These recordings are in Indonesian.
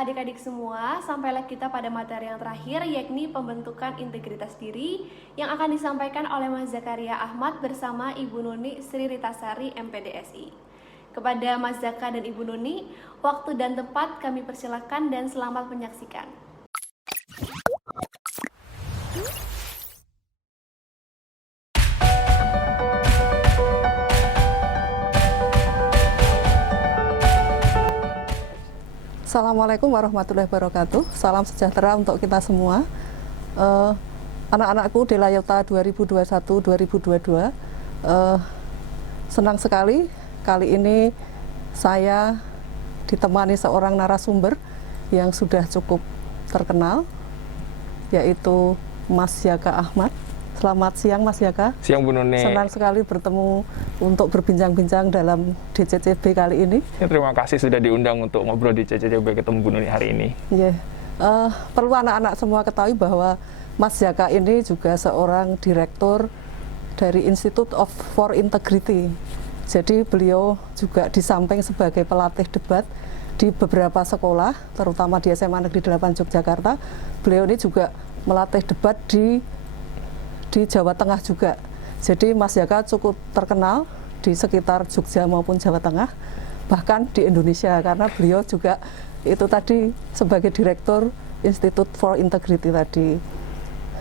Adik-adik semua, sampailah kita pada materi yang terakhir, yakni pembentukan integritas diri yang akan disampaikan oleh Mas Zakaria Ahmad bersama Ibu Nuni Sri Ritasari MPDSI. Kepada Mas Zaka dan Ibu Nuni, waktu dan tempat kami persilakan dan selamat menyaksikan. Assalamualaikum warahmatullahi wabarakatuh. Salam sejahtera untuk kita semua. Anak-anakku Delayota 2021-2022. Senang sekali kali ini saya ditemani seorang narasumber yang sudah cukup terkenal, yaitu Mas Yaka Ahmad. Selamat siang Mas Yaka. Siang Bu Nuni. Senang sekali bertemu untuk berbincang-bincang dalam DCCB kali ini. Ya, terima kasih sudah diundang untuk ngobrol di DCCB ketemu Bu Nuni hari ini. Yeah. Perlu anak-anak semua ketahui bahwa Mas Yaka ini juga seorang direktur dari Institute for Integrity. Jadi beliau juga di samping sebagai pelatih debat di beberapa sekolah, terutama di SMA Negeri 8 Yogyakarta, beliau ini juga melatih debat di Jawa Tengah juga. Jadi Mas Yaka cukup terkenal di sekitar Jogja maupun Jawa Tengah, bahkan di Indonesia, karena beliau juga itu tadi sebagai Direktur Institute for Integrity tadi.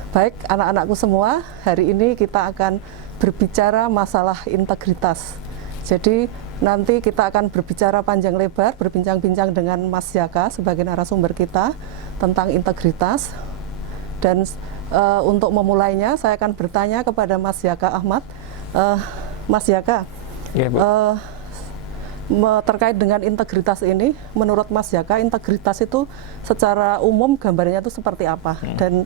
Baik, anak-anakku semua, hari ini kita akan berbicara masalah integritas. Jadi nanti kita akan berbicara panjang lebar, berbincang-bincang dengan Mas Yaka sebagai narasumber kita tentang integritas. Dan untuk memulainya, saya akan bertanya kepada Mas Yaka Ahmad. Mas Yaka, Ya, Bu. Terkait dengan integritas ini, menurut Mas Yaka, integritas itu secara umum gambarnya itu seperti apa? Dan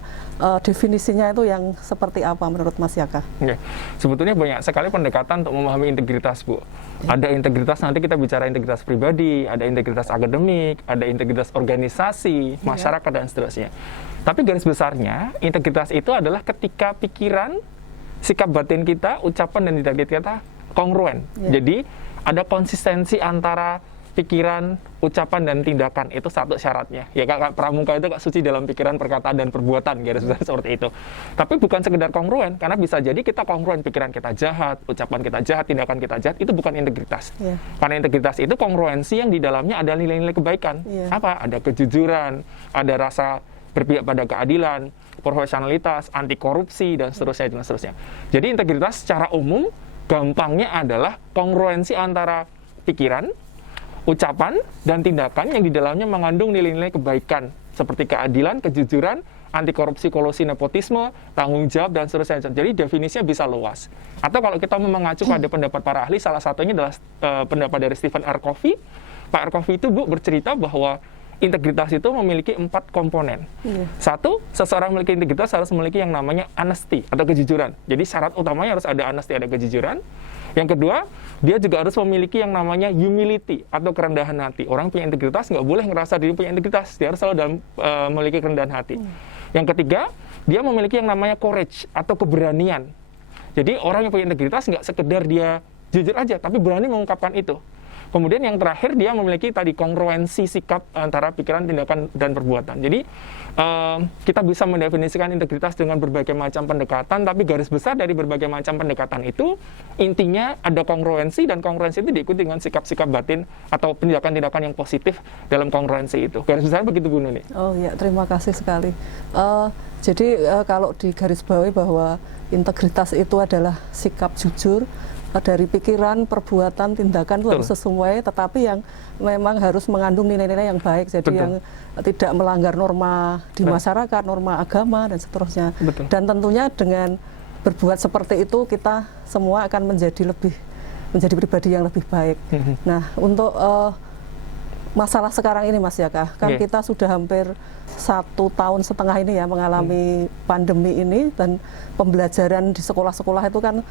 definisinya itu yang seperti apa menurut Mas Yaka? Ya. Sebetulnya banyak sekali pendekatan untuk memahami integritas, Bu. Ada integritas, nanti kita bicara integritas pribadi, ada integritas akademik, ada integritas organisasi, masyarakat, dan seterusnya. Tapi garis besarnya, integritas itu adalah ketika pikiran, sikap batin kita, ucapan dan tindakan kita kongruen. Jadi ada konsistensi antara pikiran, ucapan, dan tindakan. Itu satu syaratnya. Ya, Kak Pramuka itu Kak suci dalam pikiran, perkataan, dan perbuatan. Garis besar seperti itu. Tapi bukan sekedar kongruen, karena bisa jadi kita kongruen, pikiran kita jahat, ucapan kita jahat, tindakan kita jahat, itu bukan integritas. Karena integritas itu kongruensi yang di dalamnya ada nilai-nilai kebaikan. Apa? Ada kejujuran, ada rasa berpihak pada keadilan, profesionalitas, anti korupsi, dan seterusnya, dan seterusnya. Jadi integritas secara umum, gampangnya adalah kongruensi antara pikiran, ucapan, dan tindakan yang di dalamnya mengandung nilai-nilai kebaikan, seperti keadilan, kejujuran, anti korupsi, kolusi, nepotisme, tanggung jawab, dan seterusnya. Jadi definisinya bisa luas. Atau kalau kita mengacu pada pendapat para ahli, salah satunya adalah pendapat dari Stephen R. Covey. Pak R. Covey itu, Bu, bercerita bahwa integritas itu memiliki 4 komponen. Satu, seseorang memiliki integritas harus memiliki yang namanya honesty atau kejujuran. Jadi syarat utamanya harus ada honesty, ada kejujuran. Yang kedua, dia juga harus memiliki yang namanya humility atau kerendahan hati. Orang punya integritas nggak boleh ngerasa diri punya integritas, dia harus selalu memiliki kerendahan hati. Yang ketiga, dia memiliki yang namanya courage atau keberanian. Jadi orang yang punya integritas nggak sekedar dia jujur aja, tapi berani mengungkapkan itu. Kemudian yang terakhir, dia memiliki tadi kongruensi sikap antara pikiran, tindakan, dan perbuatan. Jadi kita bisa mendefinisikan integritas dengan berbagai macam pendekatan, tapi garis besar dari berbagai macam pendekatan itu intinya ada kongruensi, dan kongruensi itu diikuti dengan sikap-sikap batin atau tindakan-tindakan yang positif dalam kongruensi itu. Garis besar begitu, Bu Nuni. Oh ya, terima kasih sekali. Jadi kalau digarisbawahi bahwa integritas itu adalah sikap jujur dari pikiran, perbuatan, tindakan itu harus sesuai, tetapi yang memang harus mengandung nilai-nilai yang baik, jadi yang tidak melanggar norma di masyarakat, norma agama, dan seterusnya. Dan tentunya dengan berbuat seperti itu, kita semua akan menjadi pribadi yang lebih baik. Nah, untuk masalah sekarang ini, Mas Yaka, kan kita sudah hampir 1,5 tahun ini ya mengalami pandemi ini, dan pembelajaran di sekolah-sekolah itu kan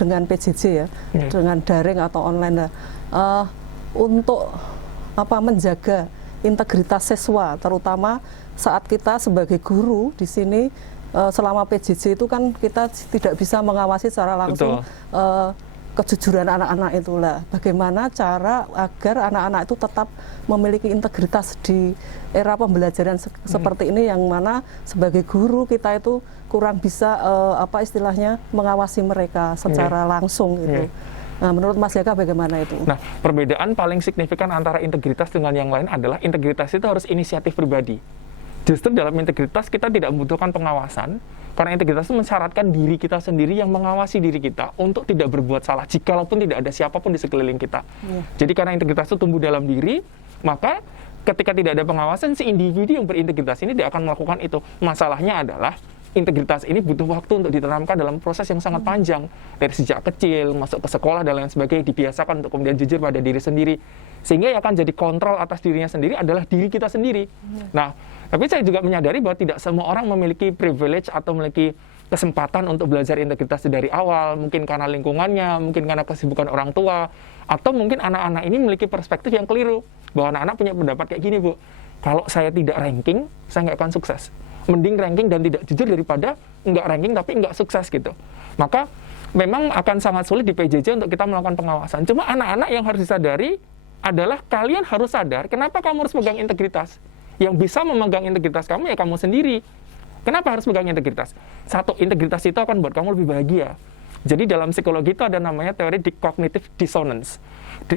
dengan PJJ ya, dengan daring atau online. Untuk menjaga integritas siswa, terutama saat kita sebagai guru di sini selama PJJ itu kan kita tidak bisa mengawasi secara langsung kejujuran anak-anak itulah. Bagaimana cara agar anak-anak itu tetap memiliki integritas di era pembelajaran seperti ini, yang mana sebagai guru kita itu kurang bisa apa istilahnya mengawasi mereka secara langsung gitu. Nah, menurut Mas Jaka bagaimana itu? Nah, perbedaan paling signifikan antara integritas dengan yang lain adalah integritas itu harus inisiatif pribadi. Justru dalam integritas kita tidak membutuhkan pengawasan, karena integritas itu mensyaratkan diri kita sendiri yang mengawasi diri kita untuk tidak berbuat salah, jikalaupun tidak ada siapapun di sekeliling kita. Jadi karena integritas itu tumbuh dalam diri, maka ketika tidak ada pengawasan, si individu yang berintegritas ini dia akan melakukan itu. Masalahnya adalah integritas ini butuh waktu untuk ditanamkan dalam proses yang sangat panjang. Dari sejak kecil, masuk ke sekolah, dan lain sebagainya, dibiasakan untuk kemudian jujur pada diri sendiri. Sehingga yang akan jadi kontrol atas dirinya sendiri adalah diri kita sendiri. Nah, tapi saya juga menyadari bahwa tidak semua orang memiliki privilege atau memiliki kesempatan untuk belajar integritas dari awal. Mungkin karena lingkungannya, mungkin karena kesibukan orang tua, atau mungkin anak-anak ini memiliki perspektif yang keliru. Bahwa anak-anak punya pendapat kayak gini, Bu. Kalau saya tidak ranking, saya nggak akan sukses. Mending ranking dan tidak jujur daripada nggak ranking tapi nggak sukses gitu. Maka memang akan sangat sulit di PJJ untuk kita melakukan pengawasan. Cuma anak-anak yang harus disadari adalah kalian harus sadar kenapa kamu harus pegang integritas. Yang bisa memegang integritas kamu ya kamu sendiri. Kenapa harus pegang integritas? Satu, integritas itu akan buat kamu lebih bahagia. Jadi dalam psikologi itu ada namanya teori cognitive dissonance.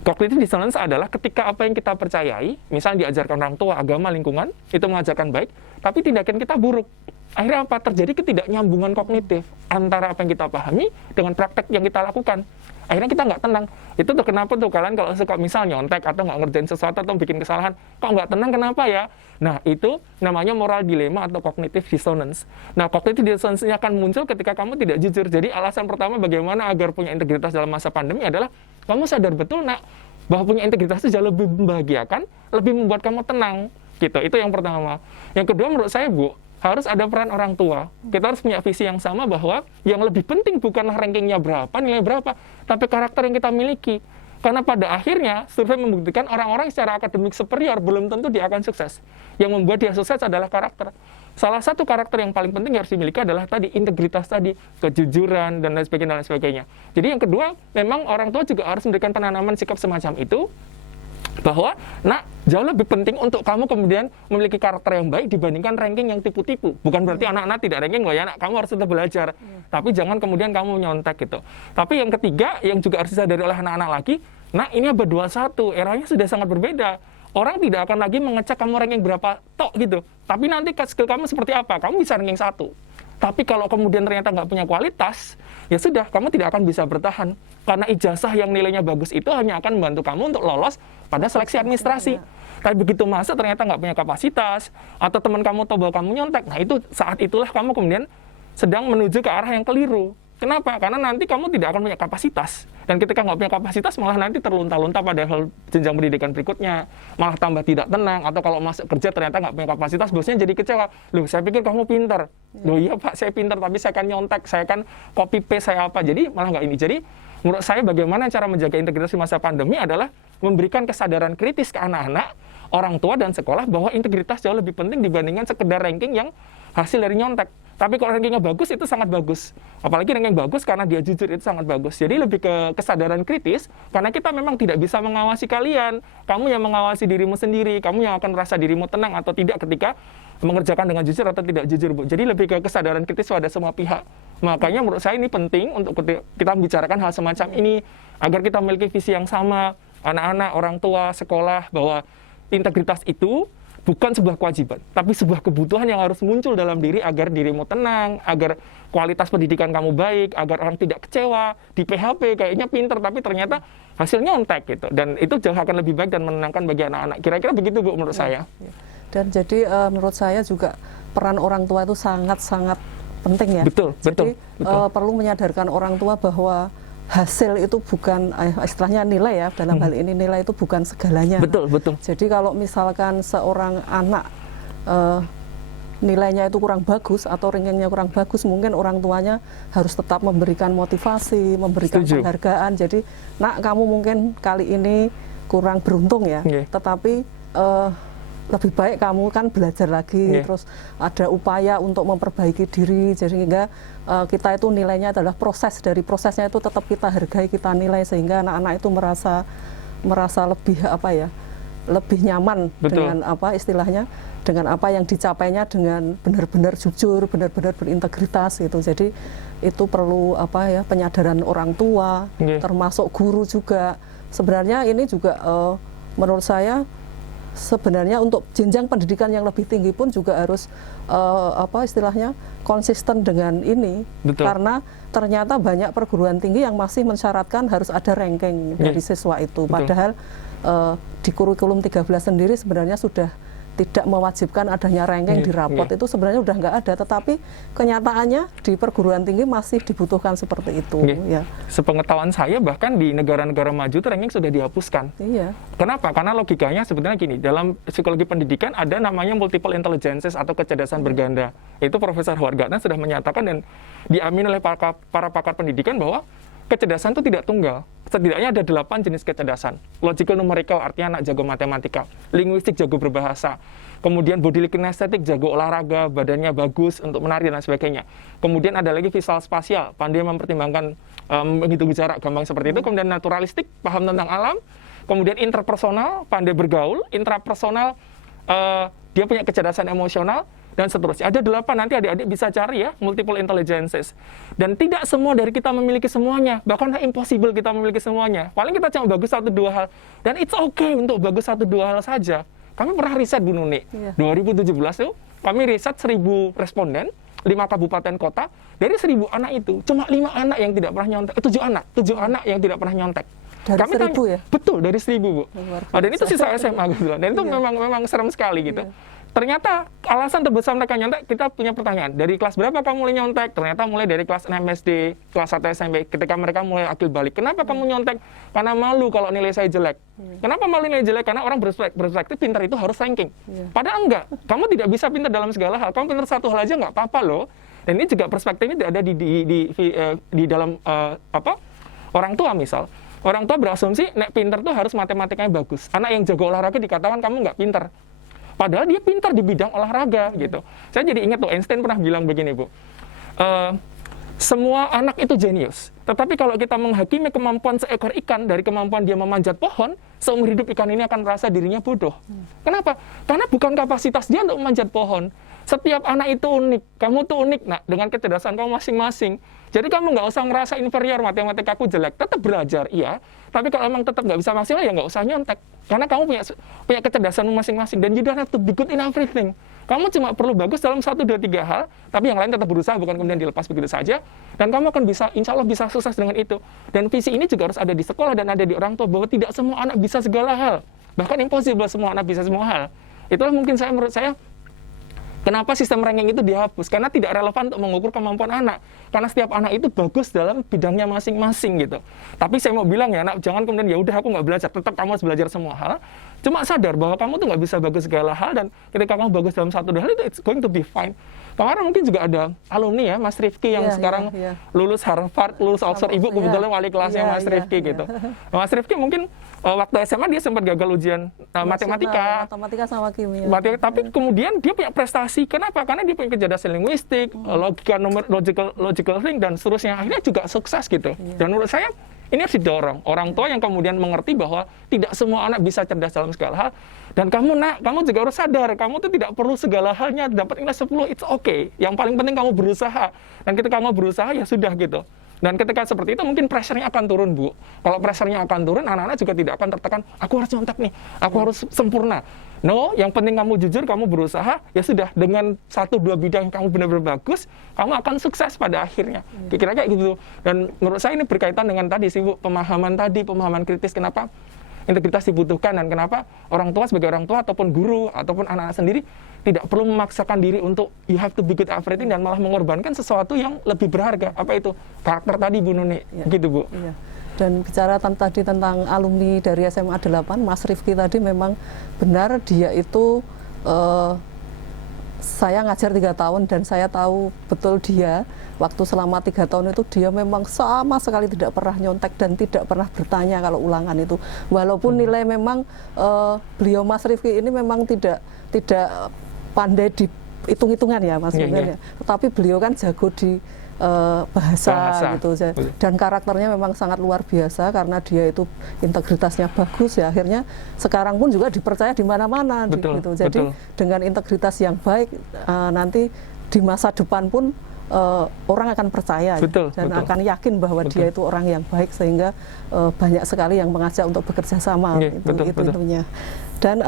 Cognitive dissonance adalah ketika apa yang kita percayai, misalnya diajarkan orang tua, agama, lingkungan, itu mengajarkan baik, tapi tindakan kita buruk. Akhirnya apa? Terjadi ketidaknyambungan kognitif antara apa yang kita pahami dengan praktek yang kita lakukan. Akhirnya kita nggak tenang. Itu tuh kenapa tuh kalian kalau suka misal nyontek atau nggak ngerjain sesuatu atau bikin kesalahan, kok nggak tenang, kenapa ya? Nah, itu namanya moral dilema atau cognitive dissonance. Nah, cognitive dissonance-nya akan muncul ketika kamu tidak jujur. Jadi alasan pertama bagaimana agar punya integritas dalam masa pandemi adalah kamu sadar betul, nak, bahwa punya integritas itu jauh lebih membahagiakan, lebih membuat kamu tenang. Gitu. Itu yang pertama. Yang kedua menurut saya, Bu, harus ada peran orang tua. Kita harus punya visi yang sama bahwa yang lebih penting bukanlah rankingnya berapa, nilai berapa, tapi karakter yang kita miliki. Karena pada akhirnya, survei membuktikan orang-orang secara akademik superior belum tentu dia akan sukses. Yang membuat dia sukses adalah karakter. Salah satu karakter yang paling penting yang harus dimiliki adalah tadi, integritas tadi, kejujuran, dan lain sebagainya. Jadi yang kedua, memang orang tua juga harus memberikan penanaman sikap semacam itu, bahwa, nak, jauh lebih penting untuk kamu kemudian memiliki karakter yang baik dibandingkan ranking yang tipu-tipu. Bukan berarti anak-anak tidak ranking, loh ya, nak, kamu harus tetap belajar. Tapi jangan kemudian kamu nyontek gitu. Tapi yang ketiga, yang juga harus disadari oleh anak-anak lagi, nah, ini abad 21, eranya sudah sangat berbeda. Orang tidak akan lagi mengecek kamu ranking berapa tok gitu. Tapi nanti skill kamu seperti apa, kamu bisa ranking 1. Tapi kalau kemudian ternyata nggak punya kualitas, ya sudah, kamu tidak akan bisa bertahan. Karena ijazah yang nilainya bagus itu hanya akan membantu kamu untuk lolos pada seleksi administrasi. Tapi begitu masuk ternyata nggak punya kapasitas, atau teman kamu tahu bahwa kamu nyontek, nah itu saat itulah kamu kemudian sedang menuju ke arah yang keliru. Kenapa? Karena nanti kamu tidak akan punya kapasitas. Dan ketika nggak punya kapasitas, malah nanti terlunta-lunta pada hal jenjang pendidikan berikutnya. Malah tambah tidak tenang. Atau kalau masuk kerja ternyata nggak punya kapasitas, bosnya jadi kecewa. Loh, saya pikir kamu pintar. Loh iya Pak, saya pintar, tapi saya kan nyontek, saya kan copy paste, saya apa. Jadi malah nggak ini. Jadi menurut saya bagaimana cara menjaga integritas di masa pandemi adalah memberikan kesadaran kritis ke anak-anak, orang tua, dan sekolah bahwa integritas jauh lebih penting dibandingkan sekedar ranking yang hasil dari nyontek. Tapi kalau rankingnya bagus, itu sangat bagus. Apalagi ranking bagus karena dia jujur, itu sangat bagus. Jadi lebih ke kesadaran kritis, karena kita memang tidak bisa mengawasi kalian. Kamu yang mengawasi dirimu sendiri, kamu yang akan merasa dirimu tenang atau tidak ketika mengerjakan dengan jujur atau tidak jujur, Bu. Jadi lebih ke kesadaran kritis pada semua pihak. Makanya menurut saya ini penting untuk kita membicarakan hal semacam ini, agar kita memiliki visi yang sama, anak-anak, orang tua, sekolah, bahwa integritas itu bukan sebuah kewajiban, tapi sebuah kebutuhan yang harus muncul dalam diri agar dirimu tenang, agar kualitas pendidikan kamu baik, agar orang tidak kecewa, di PHP kayaknya pinter, tapi ternyata hasilnya nyontek gitu. Dan itu jauh akan lebih baik dan menenangkan bagi anak-anak. Kira-kira begitu, Bu, menurut saya. Dan jadi menurut saya juga peran orang tua itu sangat-sangat penting ya. Betul, jadi, betul. Perlu menyadarkan orang tua bahwa hasil itu bukan, istilahnya nilai ya, dalam hal ini nilai itu bukan segalanya. Betul, betul. Jadi kalau misalkan seorang anak nilainya itu kurang bagus atau rankingnya kurang bagus, mungkin orang tuanya harus tetap memberikan motivasi, memberikan penghargaan. Jadi, nak, kamu mungkin kali ini kurang beruntung ya, tetapi lebih baik kamu kan belajar lagi, terus ada upaya untuk memperbaiki diri, sehingga kita itu nilainya adalah proses, dari prosesnya itu tetap kita hargai, kita nilai, sehingga anak-anak itu merasa lebih lebih nyaman. Betul. Dengan istilahnya, dengan apa yang dicapainya, dengan benar-benar jujur, benar-benar berintegritas gitu. Jadi itu perlu penyadaran orang tua, termasuk guru juga. Sebenarnya ini juga menurut saya sebenarnya untuk jenjang pendidikan yang lebih tinggi pun juga harus istilahnya konsisten dengan ini. Betul. Karena ternyata banyak perguruan tinggi yang masih mensyaratkan harus ada ranking dari siswa itu. Betul. Padahal di kurikulum 13 sendiri sebenarnya sudah tidak mewajibkan adanya ranking di rapot, itu sebenarnya udah nggak ada, tetapi kenyataannya di perguruan tinggi masih dibutuhkan seperti itu. Ya. Sepengetahuan saya bahkan di negara-negara maju itu ranking sudah dihapuskan. Iya. Kenapa? Karena logikanya sebetulnya gini, dalam psikologi pendidikan ada namanya multiple intelligences atau kecerdasan berganda. Itu Profesor Howard Gardner sudah menyatakan dan diamini oleh para pakar pendidikan bahwa kecerdasan itu tidak tunggal. Setidaknya ada 8 jenis kecerdasan. Logical numerical artinya anak jago matematika, linguistik jago berbahasa, kemudian bodily kinesthetic jago olahraga, badannya bagus untuk menari dan sebagainya. Kemudian ada lagi visual spasial, pandai mempertimbangkan menghitung jarak, gampang seperti itu. Kemudian naturalistik, paham tentang alam. Kemudian interpersonal, pandai bergaul. Intrapersonal, dia punya kecerdasan emosional. Dan seterusnya. Ada 8, nanti adik-adik bisa cari ya, multiple intelligences. Dan tidak semua dari kita memiliki semuanya. Bahkan impossible kita memiliki semuanya. Paling kita cuma bagus 1-2 hal. Dan it's okay untuk bagus 1-2 hal saja. Kami pernah riset Bu Nuni. 2017 itu, kami riset 1.000 responden, 5 kabupaten kota. Dari 1.000 anak itu, cuma 5 anak yang tidak pernah nyontek. 7 anak yang tidak pernah nyontek. Dari kami 1.000 ya? Betul, dari 1.000 Bu. Dan itu siswa SMA gitu. Dan itu memang serem sekali gitu. Ternyata alasan terbesar mereka nyontek, kita punya pertanyaan. Dari kelas berapa kamu mulai nyontek? Ternyata mulai dari kelas 6 SD, kelas 1 SMP, ketika mereka mulai akil balik. Kenapa kamu nyontek? Karena malu kalau nilai saya jelek. Kenapa malu nilai jelek? Karena orang berperspektif pintar itu harus ranking. Padahal enggak. Kamu tidak bisa pintar dalam segala hal. Kamu pintar satu hal aja nggak apa-apa loh. Dan ini juga perspektifnya ada di dalam orang tua misal. Orang tua berasumsi nek pintar tuh harus matematikanya bagus. Anak yang jago olahraga dikatakan kamu nggak pintar. Padahal dia pintar di bidang olahraga gitu. Saya jadi ingat tuh Einstein pernah bilang begini Bu, semua anak itu jenius. Tetapi kalau kita menghakimi kemampuan seekor ikan dari kemampuan dia memanjat pohon, seumur hidup ikan ini akan merasa dirinya bodoh. Kenapa? Karena bukan kapasitas dia untuk memanjat pohon. Setiap anak itu unik, kamu tuh unik nak dengan kecerdasan kamu masing-masing. Jadi kamu nggak usah merasa inferior, matematikaku jelek, tetap belajar, iya. Tapi kalau emang tetap nggak bisa maksimal, ya nggak usah nyontek. Karena kamu punya kecerdasanmu masing-masing, dan you don't have to be good in everything. Kamu cuma perlu bagus dalam 1, 2, 3 hal, tapi yang lain tetap berusaha, bukan kemudian dilepas begitu saja. Dan kamu akan bisa, insya Allah bisa sukses dengan itu. Dan visi ini juga harus ada di sekolah dan ada di orang tua, bahwa tidak semua anak bisa segala hal. Bahkan impossible semua anak bisa semua hal. Itulah mungkin menurut saya, kenapa sistem ranking itu dihapus? Karena tidak relevan untuk mengukur kemampuan anak. Karena setiap anak itu bagus dalam bidangnya masing-masing gitu. Tapi saya mau bilang ya, anak, jangan kemudian ya udah aku nggak belajar, tetap kamu harus belajar semua hal. Cuma sadar bahwa kamu tuh nggak bisa bagus segala hal, dan ketika kamu bagus dalam 1-2 hal itu it's going to be fine. Kemarin mungkin juga ada alumni ya, Mas Rifki yang sekarang lulus Harvard, lulus Oxford. Ibu kebetulan wali kelasnya Mas Rifki gitu. Mas Rifki mungkin waktu SMA dia sempat gagal ujian matematika sama kimia. Tapi kemudian dia punya prestasi. Kenapa? Karena dia punya kecerdasan linguistik, logika logical thing dan seterusnya. Akhirnya juga sukses gitu. Dan menurut saya ini harus didorong. Orang tua yang kemudian mengerti bahwa tidak semua anak bisa cerdas dalam segala hal. Dan kamu juga harus sadar, kamu tuh tidak perlu segala halnya dapat nilai 10, it's okay. Yang paling penting kamu berusaha. Dan ketika kamu berusaha ya sudah gitu. Dan ketika seperti itu mungkin pressure-nya akan turun, Bu. Kalau pressure-nya akan turun, anak-anak juga tidak akan tertekan, aku harus nyontek nih, aku harus sempurna. No, yang penting kamu jujur, kamu berusaha, ya sudah, dengan 1-2 bidang yang kamu benar-benar bagus, kamu akan sukses pada akhirnya. Kira-kira kayak gitu. Dan menurut saya ini berkaitan dengan tadi sih, Bu, pemahaman kritis, kenapa integritas dibutuhkan, dan kenapa orang tua sebagai orang tua ataupun guru ataupun anak-anak sendiri tidak perlu memaksakan diri untuk you have to be good at everything dan malah mengorbankan sesuatu yang lebih berharga. Apa itu? Karakter tadi Bu Nuni. Gitu Bu. Iya. Dan bicara tadi tentang alumni dari SMA 8, Mas Rifki tadi memang benar, dia itu saya ngajar 3 tahun dan saya tahu betul dia waktu selama 3 tahun itu dia memang sama sekali tidak pernah nyontek dan tidak pernah bertanya kalau ulangan itu. Walaupun nilai memang beliau Mas Rifki ini memang tidak pandai di hitung-hitungan ya Mas Rifki ya. Tetapi beliau kan jago di bahasa gitu dan karakternya memang sangat luar biasa karena dia itu integritasnya bagus ya, akhirnya sekarang pun juga dipercaya di mana-mana gitu. Jadi dengan integritas yang baik nanti di masa depan pun orang akan percaya dan akan yakin bahwa dia itu orang yang baik sehingga banyak sekali yang mengajak untuk bekerja sama itunya. Dan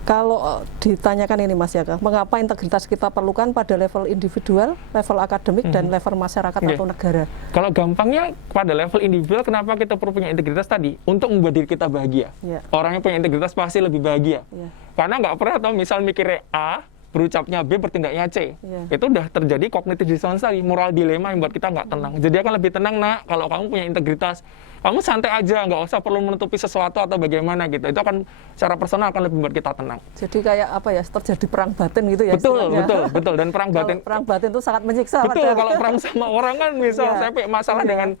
kalau ditanyakan ini Mas Jaka, mengapa integritas kita perlukan pada level individual, level akademik, dan level masyarakat atau negara? Kalau gampangnya pada level individual, kenapa kita perlu punya integritas tadi? Untuk membuat diri kita bahagia. Orang yang punya integritas pasti lebih bahagia. Karena nggak pernah tahu misal mikirnya A, berucapnya B, bertindaknya C. Itu udah terjadi cognitive dissonance tadi, moral dilema yang buat kita nggak tenang. Jadi akan lebih tenang, nak, kalau kamu punya integritas. Kamu santai aja, nggak usah perlu menutupi sesuatu atau bagaimana gitu. Itu akan secara personal akan lebih membuat kita tenang. Jadi kayak apa ya, terjadi perang batin gitu ya? Betul. Dan perang batin. Perang batin itu sangat menyiksa. Betul, kalau perang sama orang kan misal saya punya masalah dengan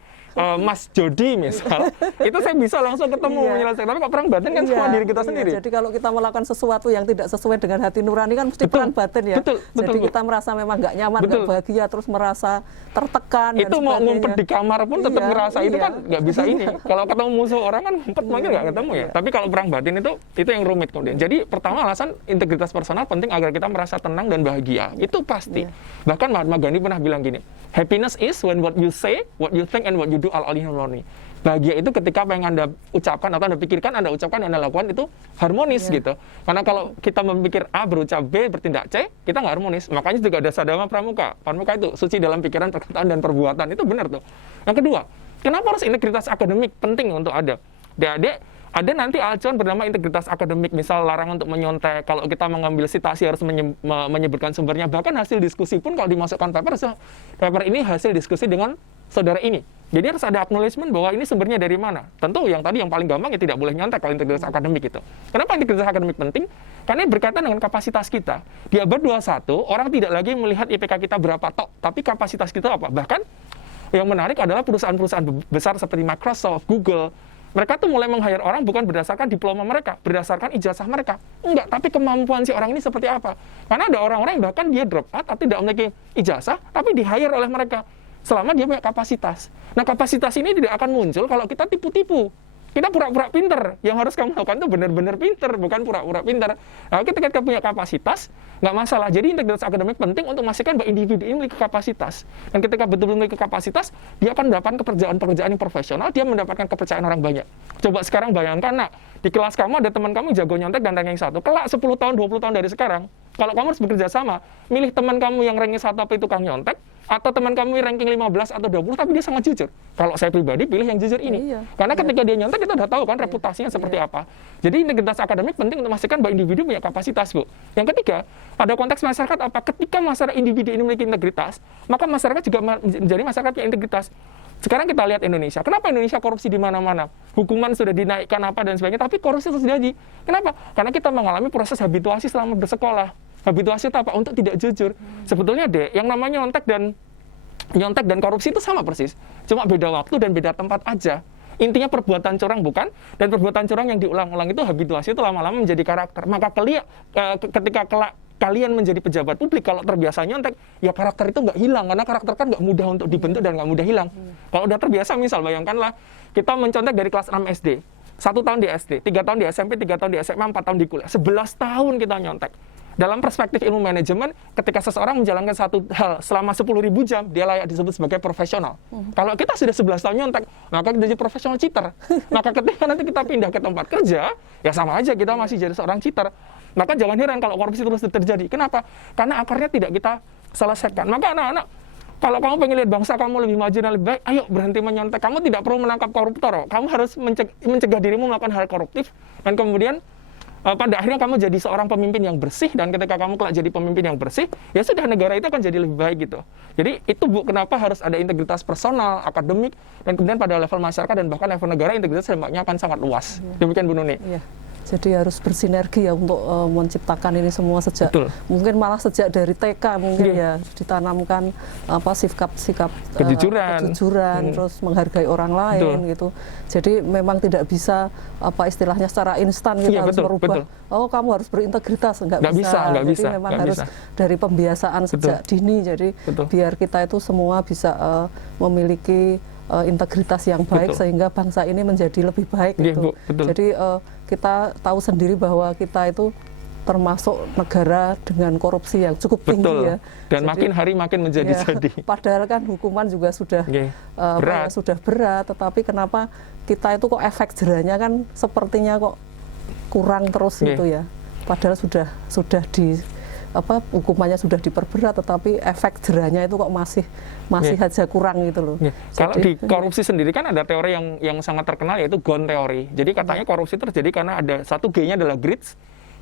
Mas Jody misal, itu saya bisa langsung ketemu menyelesaikan. Tapi kalau perang batin kan sama diri kita sendiri. Jadi kalau kita melakukan sesuatu yang tidak sesuai dengan hati nurani kan mesti perang batin ya. Jadi kita merasa memang nggak nyaman, nggak bahagia, terus merasa tertekan. Itu mau ngumpet di kamar pun tetap ngerasa itu kan nggak bisa ini. Kalau ketemu musuh orang kan ngumpet mungkin nggak ketemu ya. Tapi kalau perang batin itu yang rumit kemudian. Jadi pertama alasan integritas personal penting agar kita merasa tenang dan bahagia. Itu pasti. Bahkan Mahatma Gandhi pernah bilang gini, happiness is when what you say, what you think, and what you do all in harmony. Bahagia itu ketika apa yang Anda ucapkan atau Anda pikirkan, Anda ucapkan, Anda lakukan itu harmonis gitu. Karena kalau kita memikir A, berucap B, bertindak C, kita nggak harmonis. Makanya juga ada Sadama Pramuka. Pramuka itu suci dalam pikiran, perkataan, dan perbuatan. Itu benar tuh. Yang kedua, kenapa harus integritas akademik penting untuk ada? Ada nanti acuan bernama integritas akademik, misal larang untuk menyontek. Kalau kita mengambil citasi harus menyebutkan sumbernya. Bahkan hasil diskusi pun kalau dimasukkan paper ini hasil diskusi dengan saudara ini. Jadi harus ada acknowledgement bahwa ini sumbernya dari mana. Tentu yang paling gampang ya tidak boleh nyontek kalau integritas akademik itu. Kenapa integritas akademik penting? Karena berkaitan dengan kapasitas kita. Di abad 21, orang tidak lagi melihat IPK kita berapa tok, tapi kapasitas kita apa. Bahkan yang menarik adalah perusahaan-perusahaan besar seperti Microsoft, Google, mereka tuh mulai meng-hire orang bukan berdasarkan diploma mereka, berdasarkan ijazah mereka. Enggak, tapi kemampuan si orang ini seperti apa. Karena ada orang-orang yang bahkan dia drop out atau tidak memiliki ijazah, tapi di-hire oleh mereka selama dia punya kapasitas. Nah, kapasitas ini tidak akan muncul kalau kita tipu-tipu. Kita pura-pura pinter. Yang harus kamu lakukan itu benar-benar pinter, bukan pura-pura pinter. Nah, ketika kita punya kapasitas, nggak masalah. Jadi integritas akademik penting untuk memastikan bahwa individu ini memiliki kapasitas. Dan ketika betul-betul memiliki kapasitas, dia akan mendapatkan pekerjaan-pekerjaan yang profesional, dia mendapatkan kepercayaan orang banyak. Coba sekarang bayangkan, nak, di kelas kamu ada teman kamu jago nyontek dan ranking 1. Kelak 10 tahun, 20 tahun dari sekarang, kalau kamu harus bekerja sama, milih teman kamu yang ranking 1 tapi tukang nyontek, atau teman kamu ranking 15 atau 20 tapi dia sangat jujur. Kalau saya pribadi pilih yang jujur ini. Karena ketika dia nyontek kita udah tahu kan reputasinya seperti apa. Jadi integritas akademik penting untuk memastikan bahwa individu punya kapasitas, Bu. Yang ketiga, pada konteks masyarakat apa? Ketika masyarakat individu ini memiliki integritas, maka masyarakat juga menjadi masyarakat yang integritas. Sekarang kita lihat Indonesia. Kenapa Indonesia korupsi di mana-mana? Hukuman sudah dinaikkan apa dan sebagainya, tapi korupsi terus terjadi. Kenapa? Karena kita mengalami proses habituasi selama bersekolah. Habituasi itu apa? Untuk tidak jujur. Sebetulnya yang namanya nyontek dan korupsi itu sama persis. Cuma beda waktu dan beda tempat aja. Intinya perbuatan curang bukan, dan perbuatan curang yang diulang-ulang itu habituasi itu lama-lama menjadi karakter. Maka ketika kalian menjadi pejabat publik, kalau terbiasa nyontek, ya karakter itu nggak hilang. Karena karakter kan nggak mudah untuk dibentuk dan nggak mudah hilang. Kalau udah terbiasa, misal bayangkanlah, kita mencontek dari kelas 6 SD. 1 tahun di SD, 3 tahun di SMP, 3 tahun di SMA, 4 tahun di kuliah. 11 tahun kita nyontek. Dalam perspektif ilmu manajemen, ketika seseorang menjalankan satu hal selama 10.000 jam, dia layak disebut sebagai profesional. Kalau kita sudah 11 tahun nyontek, maka kita jadi profesional cheater. Maka ketika nanti kita pindah ke tempat kerja, ya sama aja kita masih jadi seorang cheater. Maka jangan heran kalau korupsi terus terjadi. Kenapa? Karena akarnya tidak kita selesaikan. Maka anak-anak, kalau kamu pengen lihat bangsa kamu lebih maju dan lebih baik, ayo berhenti menyontek. Kamu tidak perlu menangkap koruptor. Kamu harus mencegah dirimu melakukan hal koruptif, dan kemudian pada akhirnya kamu jadi seorang pemimpin yang bersih, dan ketika kamu kelak jadi pemimpin yang bersih, ya sudah, negara itu akan jadi lebih baik gitu. Jadi itu, Bu, kenapa harus ada integritas personal, akademik, dan kemudian pada level masyarakat dan bahkan level negara integritas dampaknya akan sangat luas. Demikian Bu Nuni. Jadi harus bersinergi ya untuk menciptakan ini semua sejak Betul. mungkin malah sejak dari TK mungkin Iya. ya ditanamkan apa sikap Kejujuran. terus menghargai orang lain gitu. Jadi memang tidak bisa apa istilahnya secara instan kita Iya, harus betul, merubah. betul. Oh kamu harus berintegritas nggak bisa. Nggak Jadi bisa, memang nggak harus bisa. dari pembiasaan sejak dini. Jadi Betul. biar kita itu semua bisa memiliki integritas yang baik Betul. sehingga bangsa ini menjadi lebih baik Iya, gitu. Bu, betul. Jadi kita tahu sendiri bahwa kita itu termasuk negara dengan korupsi yang cukup tinggi Betul. ya. Dan Jadi, makin hari makin menjadi-jadi. ya, padahal kan hukuman juga sudah Oke. apa ya, Berat. sudah berat, tetapi kenapa kita itu kok efek jerahnya kan sepertinya kok kurang terus Oke. gitu ya. Padahal sudah di apa hukumannya sudah diperberat, tetapi efek jerahnya itu kok masih saja kurang gitu loh. Ya, kalau di korupsi sendiri kan ada teori yang sangat terkenal yaitu Ghosn teori. Jadi katanya korupsi terjadi karena ada satu G-nya adalah greed.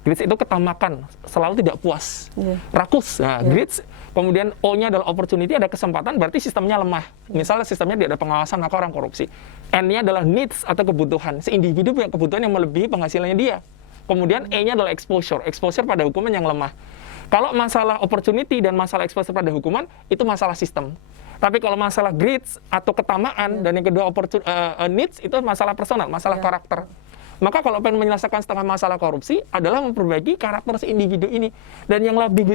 Greed itu ketamakan, selalu tidak puas, Iya. rakus. Nah, greed. Kemudian O-nya adalah opportunity, ada kesempatan, berarti sistemnya lemah. Misalnya sistemnya tidak ada pengawasan, maka orang korupsi. N-nya adalah needs atau kebutuhan. Si individu punya kebutuhan yang melebihi penghasilannya dia. Kemudian E-nya adalah exposure. Exposure pada hukuman yang lemah. Kalau masalah opportunity dan masalah exposure pada hukuman, itu masalah sistem. Tapi kalau masalah greed atau ketamaan, dan yang kedua needs, itu masalah personal, masalah karakter. Maka kalau pengen menyelesaikan setengah masalah korupsi adalah memperbaiki karakter si individu ini. Dan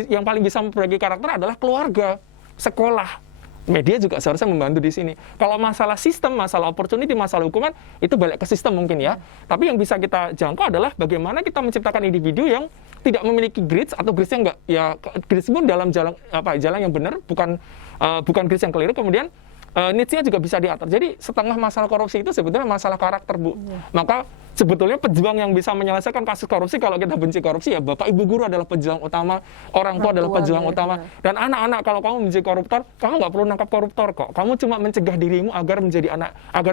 yang paling bisa memperbaiki karakter adalah keluarga, sekolah. Media juga seharusnya membantu di sini. Kalau masalah sistem, masalah opportunity, masalah hukuman, itu balik ke sistem mungkin ya. Tapi yang bisa kita jangkau adalah bagaimana kita menciptakan individu yang tidak memiliki greeds atau greeds yang enggak, ya greeds pun dalam jalan yang benar, bukan greeds yang keliru. Kemudian needs-nya juga bisa diatur. Jadi setengah masalah korupsi itu sebetulnya masalah karakter, Bu. Maka sebetulnya pejuang yang bisa menyelesaikan kasus korupsi, kalau kita benci korupsi, ya Bapak Ibu guru adalah pejuang utama, orang tua adalah pejuang utama. Dan anak-anak, kalau kamu benci koruptor, kamu nggak perlu nangkap koruptor kok. Kamu cuma mencegah dirimu agar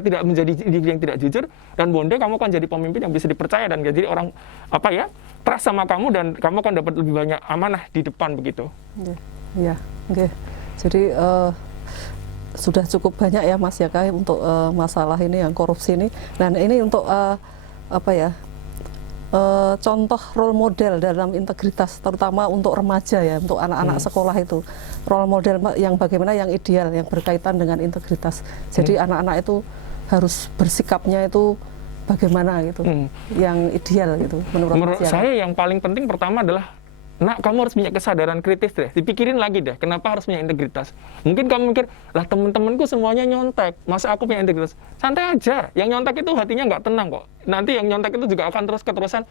tidak menjadi individu yang tidak jujur, dan bonde kamu akan jadi pemimpin yang bisa dipercaya, dan jadi orang trust sama kamu, dan kamu akan dapat lebih banyak amanah di depan begitu. Ya, oke. Jadi sudah cukup banyak ya Mas Yaka untuk masalah ini yang korupsi ini. Nah ini untuk contoh role model dalam integritas, terutama untuk remaja ya, untuk anak-anak sekolah itu, role model yang bagaimana yang ideal, yang berkaitan dengan integritas. Jadi anak-anak itu harus bersikapnya itu bagaimana gitu, yang ideal gitu menurut saya. Yang paling penting pertama adalah, kamu harus punya kesadaran kritis deh. Dipikirin lagi deh, kenapa harus punya integritas. Mungkin kamu mikir, lah temen-temenku semuanya nyontek, masa aku punya integritas? Santai aja, yang nyontek itu hatinya nggak tenang kok. Nanti yang nyontek itu juga akan keterusan.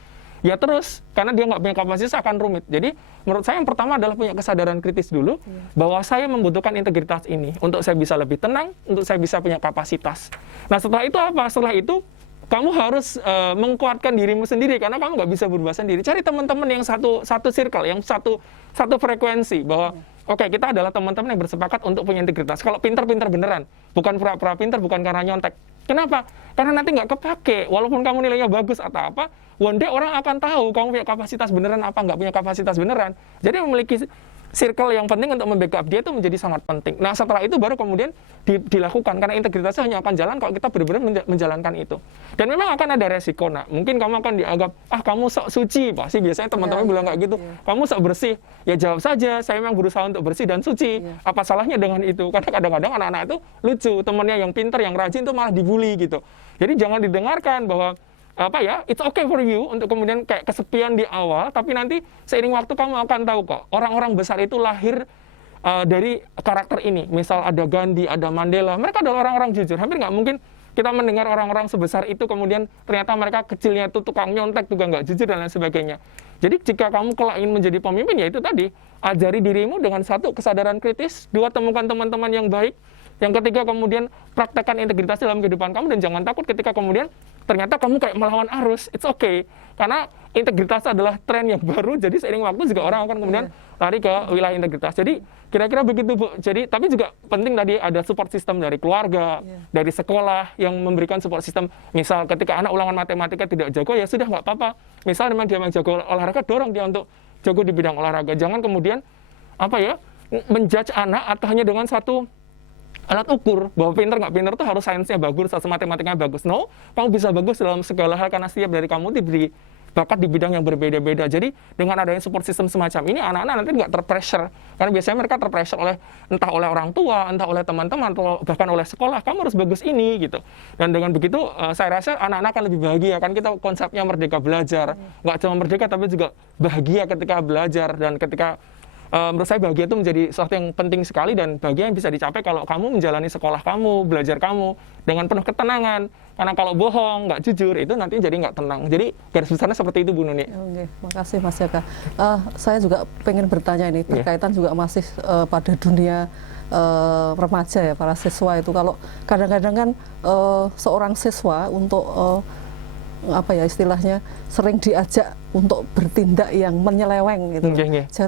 Ya terus, karena dia nggak punya kapasitas akan rumit. Jadi menurut saya yang pertama adalah punya kesadaran kritis dulu, bahwa saya membutuhkan integritas ini, untuk saya bisa lebih tenang, untuk saya bisa punya kapasitas. Nah setelah itu apa? Setelah itu, kamu harus menguatkan dirimu sendiri, karena kamu nggak bisa berubah sendiri. Cari teman-teman yang satu circle, yang satu frekuensi, bahwa oke, kita adalah teman-teman yang bersepakat untuk punya integritas. Kalau pinter-pinter beneran, bukan pura-pura pinter, bukan karena nyontek. Kenapa? Karena nanti nggak kepake, walaupun kamu nilainya bagus atau apa, one day orang akan tahu kamu punya kapasitas beneran apa nggak punya kapasitas beneran. Jadi memiliki circle yang penting untuk membackup dia itu menjadi sangat penting. Nah setelah itu baru kemudian dilakukan, karena integritasnya hanya akan jalan kalau kita benar-benar menjalankan itu. Dan memang akan ada resiko. Nah mungkin kamu akan dianggap, kamu sok suci, pasti biasanya teman-teman bilang kayak gitu. Kamu sok bersih, ya jawab saja, saya memang berusaha untuk bersih dan suci. Apa salahnya dengan itu? Karena kadang-kadang anak-anak itu lucu, temannya yang pintar, yang rajin itu malah dibully gitu. Jadi jangan didengarkan bahwa it's okay for you untuk kemudian kayak kesepian di awal, tapi nanti seiring waktu kamu akan tahu kok, orang-orang besar itu lahir dari karakter ini. Misal ada Gandhi, ada Mandela, mereka adalah orang-orang jujur. Hampir nggak mungkin kita mendengar orang-orang sebesar itu kemudian ternyata mereka kecilnya itu tukang nyontek, juga nggak jujur dan lain sebagainya. Jadi jika kamu kelak ingin menjadi pemimpin, ya itu tadi, ajari dirimu dengan satu, kesadaran kritis, dua, temukan teman-teman yang baik, yang ketiga kemudian praktekkan integritas dalam kehidupan kamu, dan jangan takut ketika kemudian ternyata kamu kayak melawan arus, it's okay. Karena integritas adalah tren yang baru, jadi seiring waktu juga orang akan kemudian lari ke wilayah integritas. Jadi kira-kira begitu, Bu. Jadi, tapi juga penting tadi ada support system dari keluarga, dari sekolah yang memberikan support system. Misal ketika anak ulangan matematika tidak jago, ya sudah nggak apa-apa. Misal memang dia yang jago olahraga, dorong dia untuk jago di bidang olahraga. Jangan kemudian menjudge anak atau hanya dengan satu alat ukur, bahwa pinter nggak pinter itu harus sainsnya bagus atau matematikanya bagus. No, kamu bisa bagus dalam segala hal karena setiap dari kamu diberi bakat di bidang yang berbeda-beda. Jadi dengan adanya support system semacam ini, anak-anak nanti nggak terpressure. Karena biasanya mereka terpressure entah oleh orang tua, entah oleh teman-teman, atau bahkan oleh sekolah, kamu harus bagus ini gitu. Dan dengan begitu saya rasa anak-anak akan lebih bahagia. Kan kita konsepnya merdeka belajar, nggak cuma merdeka tapi juga bahagia ketika belajar. Dan ketika menurut saya bahagia itu menjadi sesuatu yang penting sekali, dan bahagia yang bisa dicapai kalau kamu menjalani sekolah kamu, belajar kamu dengan penuh ketenangan. Karena kalau bohong, nggak jujur, itu nanti jadi nggak tenang. Jadi garis besarnya seperti itu, Bu Nuni. Oke, makasih Mas Jaka. Saya juga pengen bertanya ini, berkaitan juga masih pada dunia remaja ya, para siswa itu. Kalau kadang-kadang kan seorang siswa untuk apa ya istilahnya, sering diajak untuk bertindak yang menyeleweng gitu.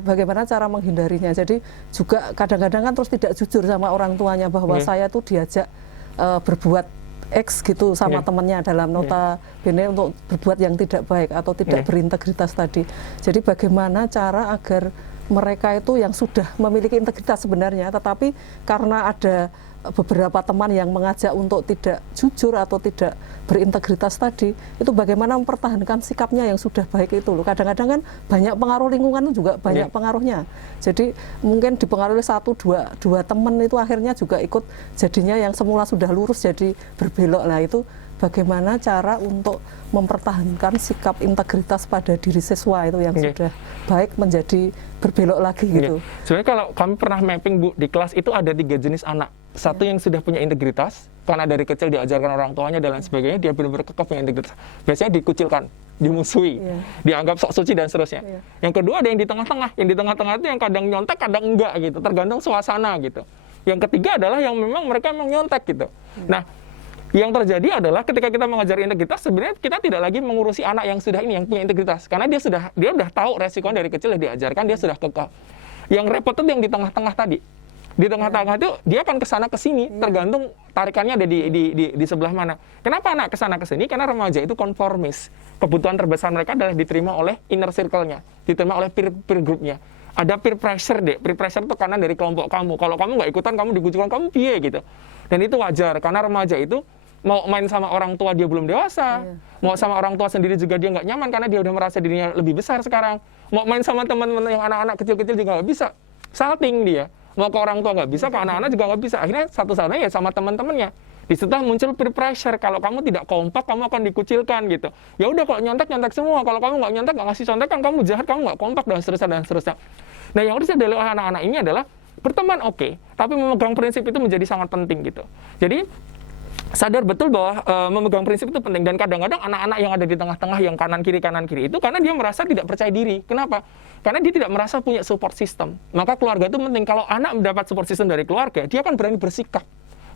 Bagaimana cara menghindarinya? Jadi juga kadang-kadang kan terus tidak jujur sama orang tuanya bahwa saya tuh diajak berbuat X gitu sama temannya dalam nota bene untuk berbuat yang tidak baik atau tidak berintegritas tadi. Jadi bagaimana cara agar mereka itu yang sudah memiliki integritas sebenarnya, tetapi karena ada beberapa teman yang mengajak untuk tidak jujur atau tidak berintegritas tadi, itu bagaimana mempertahankan sikapnya yang sudah baik itu loh. Kadang-kadang kan banyak pengaruh lingkungan juga banyak pengaruhnya. Jadi mungkin dipengaruhi satu dua teman itu akhirnya juga ikut, jadinya yang semula sudah lurus jadi berbelok. Nah itu bagaimana cara untuk mempertahankan sikap integritas pada diri siswa itu yang sudah baik menjadi berbelok lagi gitu. Sebenarnya kalau kami pernah mapping, Bu, di kelas itu ada 3 jenis anak. Satu yang sudah punya integritas, karena dari kecil diajarkan orang tuanya dan lain sebagainya, dia benar-benar kekeh punya integritas. Biasanya dikucilkan, dimusuhi, dianggap sok suci dan seterusnya. Yang kedua ada yang di tengah-tengah. Yang di tengah-tengah itu yang kadang nyontek, kadang enggak gitu, tergantung suasana gitu. Yang ketiga adalah yang memang mereka nyontek gitu. Nah, yang terjadi adalah ketika kita mengajar integritas, sebenarnya kita tidak lagi mengurusi anak yang sudah ini, yang punya integritas. Karena dia sudah tahu resikonya dari kecil, diajarkan, dia sudah kekeh. Yang repot itu yang di tengah-tengah tadi. Di tengah-tengah itu dia akan kesana kesini, tergantung tarikannya ada di sebelah mana. Kenapa anak kesana kesini? Karena remaja itu konformis. Kebutuhan terbesar mereka adalah diterima oleh inner circle-nya, diterima oleh peer group-nya. Ada peer pressure deh. Peer pressure itu tekanan dari kelompok kamu. Kalau kamu nggak ikutan, kamu dikucilkan, kamu piye gitu. Dan itu wajar karena remaja itu mau main sama orang tua dia belum dewasa, mau sama orang tua sendiri juga dia nggak nyaman karena dia udah merasa dirinya lebih besar sekarang. Mau main sama teman-teman yang anak-anak kecil-kecil juga nggak bisa, salting dia. Mau ke orang tua nggak bisa, ke anak-anak juga nggak bisa. Akhirnya satu-satunya ya sama teman-temannya. Di situ muncul peer pressure. Kalau kamu tidak kompak, kamu akan dikucilkan gitu. Ya udah, kalau nyontek semua. Kalau kamu nggak nyontek, nggak ngasih contekan, kamu jahat, kamu nggak kompak dan seterusnya. Nah, yang harus disadari oleh anak-anak ini adalah berteman oke, tapi memegang prinsip itu menjadi sangat penting gitu. Jadi sadar betul bahwa memegang prinsip itu penting, dan kadang-kadang anak-anak yang ada di tengah-tengah yang kanan kiri itu karena dia merasa tidak percaya diri. Kenapa? Karena dia tidak merasa punya support system. Maka keluarga itu penting. Kalau anak mendapat support system dari keluarga, dia akan berani bersikap.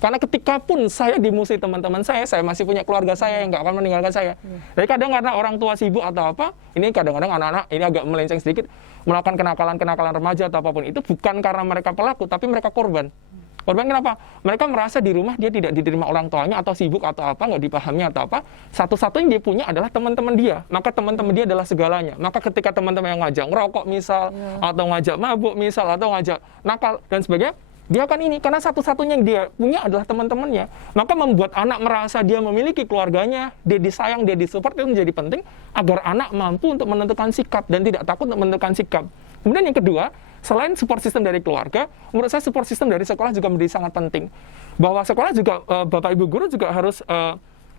Karena ketika pun saya dimusuhi teman-teman saya masih punya keluarga saya yang nggak akan meninggalkan saya. Jadi kadang karena orang tua sibuk atau apa, ini kadang-kadang anak-anak ini agak melenceng sedikit, melakukan kenakalan remaja atau apapun itu bukan karena mereka pelaku, tapi mereka korban. Korban kenapa? Mereka merasa di rumah dia tidak diterima orang tuanya atau sibuk atau apa, nggak dipahami atau apa. Satu-satunya dia punya adalah teman-teman dia. Maka teman-teman dia adalah segalanya. Maka ketika teman-teman yang ngajak ngerokok misal, atau ngajak mabuk misal, atau ngajak nakal dan sebagainya, dia akan ini. Karena satu-satunya yang dia punya adalah teman-temannya. Maka membuat anak merasa dia memiliki keluarganya, dia disayang, dia disupport, itu menjadi penting agar anak mampu untuk menentukan sikap dan tidak takut untuk menentukan sikap. Kemudian yang kedua, selain support system dari keluarga, menurut saya support system dari sekolah juga menjadi sangat penting. Bahwa sekolah juga, Bapak Ibu guru juga harus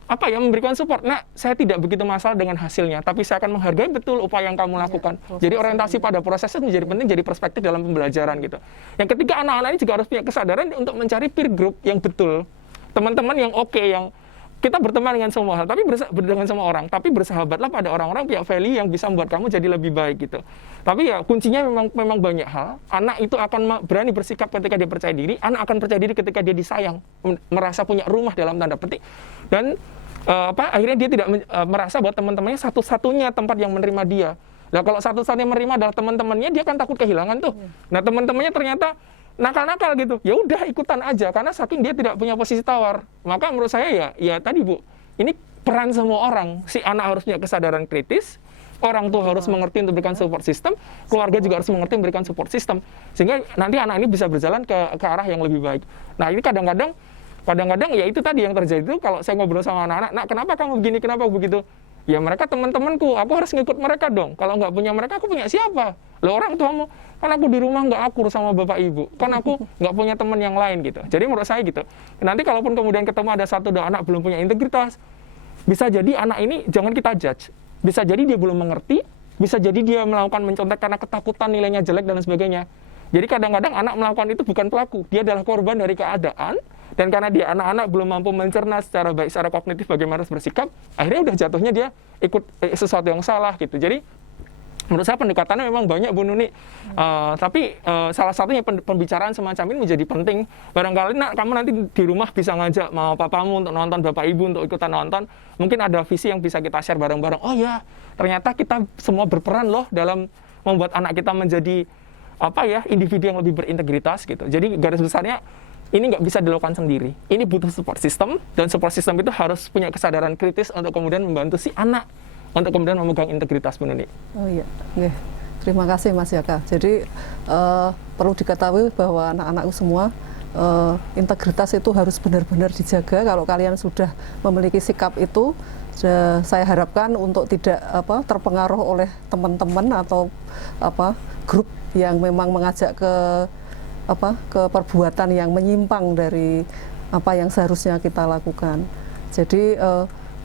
memberikan support. Nah, saya tidak begitu masalah dengan hasilnya, tapi saya akan menghargai betul upaya yang kamu lakukan. Jadi orientasi pada prosesnya menjadi penting, jadi perspektif dalam pembelajaran gitu. Yang ketiga, anak-anak ini juga harus punya kesadaran untuk mencari peer group yang betul. Teman-teman yang oke, yang kita berteman dengan semua hal, tapi dengan semua orang, tapi bersahabatlah pada orang-orang punya value yang bisa membuat kamu jadi lebih baik gitu. Tapi ya kuncinya memang banyak hal. Anak itu akan berani bersikap ketika dia percaya diri, anak akan percaya diri ketika dia disayang, merasa punya rumah dalam tanda petik, dan akhirnya dia tidak merasa bahwa teman-temannya satu-satunya tempat yang menerima dia. Nah, kalau satu-satunya menerima adalah teman-temannya, dia kan takut kehilangan tuh. Nah, teman-temannya ternyata nakal-nakal gitu, ya udah ikutan aja karena saking dia tidak punya posisi tawar. Maka menurut saya ya tadi Bu, ini peran semua orang. Si anak harus punya kesadaran kritis, orang tua harus mengerti untuk memberikan support system, keluarga juga harus mengerti memberikan support system, sehingga nanti anak ini bisa berjalan ke arah yang lebih baik. Nah, ini kadang-kadang kadang-kadang ya itu tadi yang terjadi itu kalau saya ngobrol sama anak-anak, nak kenapa kamu begini, kenapa begitu? Ya mereka teman-temanku, aku harus ngikut mereka dong. Kalau nggak punya mereka, aku punya siapa? Lo orang tuamu, kan aku di rumah nggak akur sama bapak ibu, kan aku nggak punya teman yang lain gitu. Jadi menurut saya gitu. Nanti kalaupun kemudian ketemu ada 1-2 anak belum punya integritas, bisa jadi anak ini jangan kita judge. Bisa jadi dia belum mengerti, bisa jadi dia melakukan mencontek karena ketakutan nilainya jelek dan sebagainya. Jadi kadang-kadang anak melakukan itu bukan pelaku, dia adalah korban dari keadaan. Dan karena dia anak-anak belum mampu mencerna secara baik, secara kognitif bagaimana harus bersikap, akhirnya udah jatuhnya dia ikut sesuatu yang salah gitu. Jadi menurut saya pendekatannya memang banyak Bu Nuni. Tapi salah satunya pembicaraan semacam ini menjadi penting. Barangkali nak kamu nanti di rumah bisa ngajak mau papamu untuk nonton, bapak ibu untuk ikutan nonton. Mungkin ada visi yang bisa kita share bareng-bareng. Oh ya, ternyata kita semua berperan loh dalam membuat anak kita menjadi individu yang lebih berintegritas gitu. Jadi garis besarnya ini nggak bisa dilakukan sendiri. Ini butuh support system, dan support system itu harus punya kesadaran kritis untuk kemudian membantu si anak untuk kemudian memegang integritas Bu Nuni. Oh iya, oke. Terima kasih Mas Jaka. Jadi perlu diketahui bahwa anak-anakku semua integritas itu harus benar-benar dijaga. Kalau kalian sudah memiliki sikap itu, saya harapkan untuk tidak terpengaruh oleh teman-teman atau grup yang memang mengajak ke perbuatan yang menyimpang dari apa yang seharusnya kita lakukan. Jadi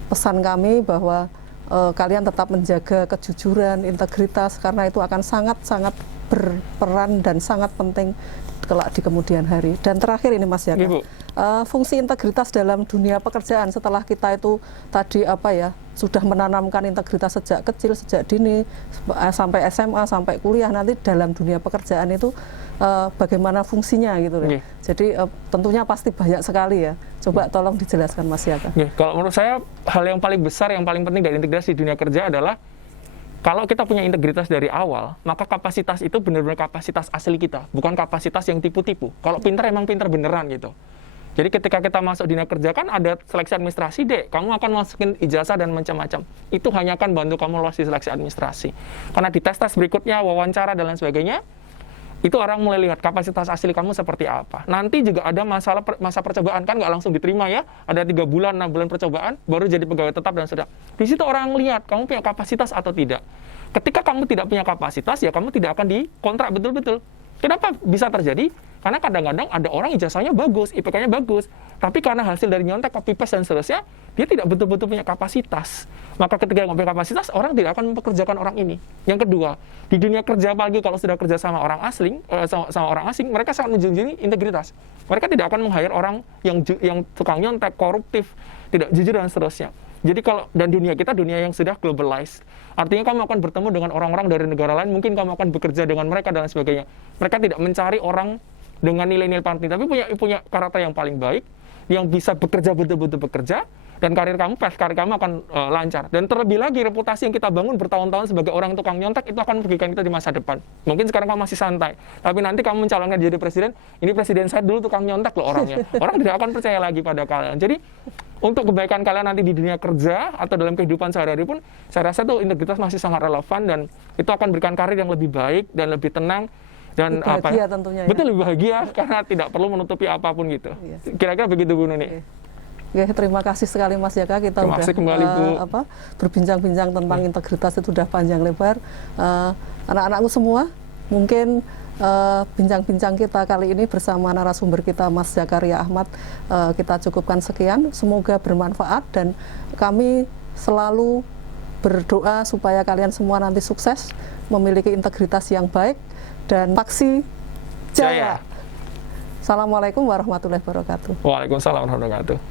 pesan kami bahwa kalian tetap menjaga kejujuran, integritas, karena itu akan sangat-sangat berperan dan sangat penting kelak di kemudian hari. Dan terakhir ini Mas Jaka, fungsi integritas dalam dunia pekerjaan setelah kita itu tadi sudah menanamkan integritas sejak kecil, sejak dini, sampai SMA, sampai kuliah, nanti dalam dunia pekerjaan itu bagaimana fungsinya gitu ya. Jadi tentunya pasti banyak sekali ya. Coba tolong dijelaskan Mas Jaka. Kalau menurut saya hal yang paling besar, yang paling penting dari integritas di dunia kerja adalah kalau kita punya integritas dari awal, maka kapasitas itu benar-benar kapasitas asli kita, bukan kapasitas yang tipu-tipu. Kalau pintar emang pintar beneran gitu. Jadi ketika kita masuk dunia kerja kan ada seleksi administrasi, Dek. Kamu akan masukin ijazah dan macam-macam. Itu hanya akan bantu kamu lolos di seleksi administrasi. Karena di tes-tes berikutnya, wawancara dan lain sebagainya, itu orang mulai lihat kapasitas asli kamu seperti apa. Nanti juga ada masa percobaan, kan nggak langsung diterima ya. Ada 3 bulan, 6 bulan percobaan, baru jadi pegawai tetap dan sudah. Di situ orang lihat kamu punya kapasitas atau tidak. Ketika kamu tidak punya kapasitas, ya kamu tidak akan dikontrak betul-betul. Kenapa bisa terjadi? Karena kadang-kadang ada orang ijazahnya bagus, IPK-nya bagus, tapi karena hasil dari nyontek, copy paste dan seterusnya, dia tidak betul-betul punya kapasitas. Maka ketika nggak punya kapasitas, orang tidak akan mempekerjakan orang ini. Yang kedua, di dunia kerja apalagi kalau sudah kerja sama orang asing, mereka sangat menjunjung integritas. Mereka tidak akan meng-hire orang yang tukang nyontek, koruptif, tidak jujur dan seterusnya. Jadi dan dunia kita dunia yang sudah globalized. Artinya kamu akan bertemu dengan orang-orang dari negara lain, mungkin kamu akan bekerja dengan mereka dan sebagainya. Mereka tidak mencari orang dengan nilai-nilai paling tinggi, tapi punya karakter yang paling baik, yang bisa bekerja betul-betul bekerja, dan karir kamu akan lancar. Dan terlebih lagi reputasi yang kita bangun bertahun-tahun sebagai orang tukang nyontek itu akan merugikan kita di masa depan. Mungkin sekarang kamu masih santai, tapi nanti kamu mencalonkan jadi presiden, ini presiden saya dulu tukang nyontek loh orangnya. Orang tidak akan percaya lagi pada kalian. Jadi untuk kebaikan kalian nanti di dunia kerja atau dalam kehidupan sehari-hari pun, saya rasa tuh integritas masih sangat relevan, dan itu akan berikan karir yang lebih baik dan lebih tenang. Dan bahagia tentunya betul, lebih bahagia karena tidak perlu menutupi apapun gitu. Kira-kira begitu Bu Nuni. Oke, terima kasih sekali Mas Jaka, kita terima kasih kembali, Bu. Berbincang-bincang tentang integritas itu sudah panjang lebar. Anak-anakku semua, mungkin bincang-bincang kita kali ini bersama narasumber kita Mas Zakaria Ahmad kita cukupkan sekian. Semoga bermanfaat, dan kami selalu berdoa supaya kalian semua nanti sukses, memiliki integritas yang baik, dan Paksi Jaya. Assalamualaikum warahmatullahi wabarakatuh. Waalaikumsalam warahmatullahi wabarakatuh.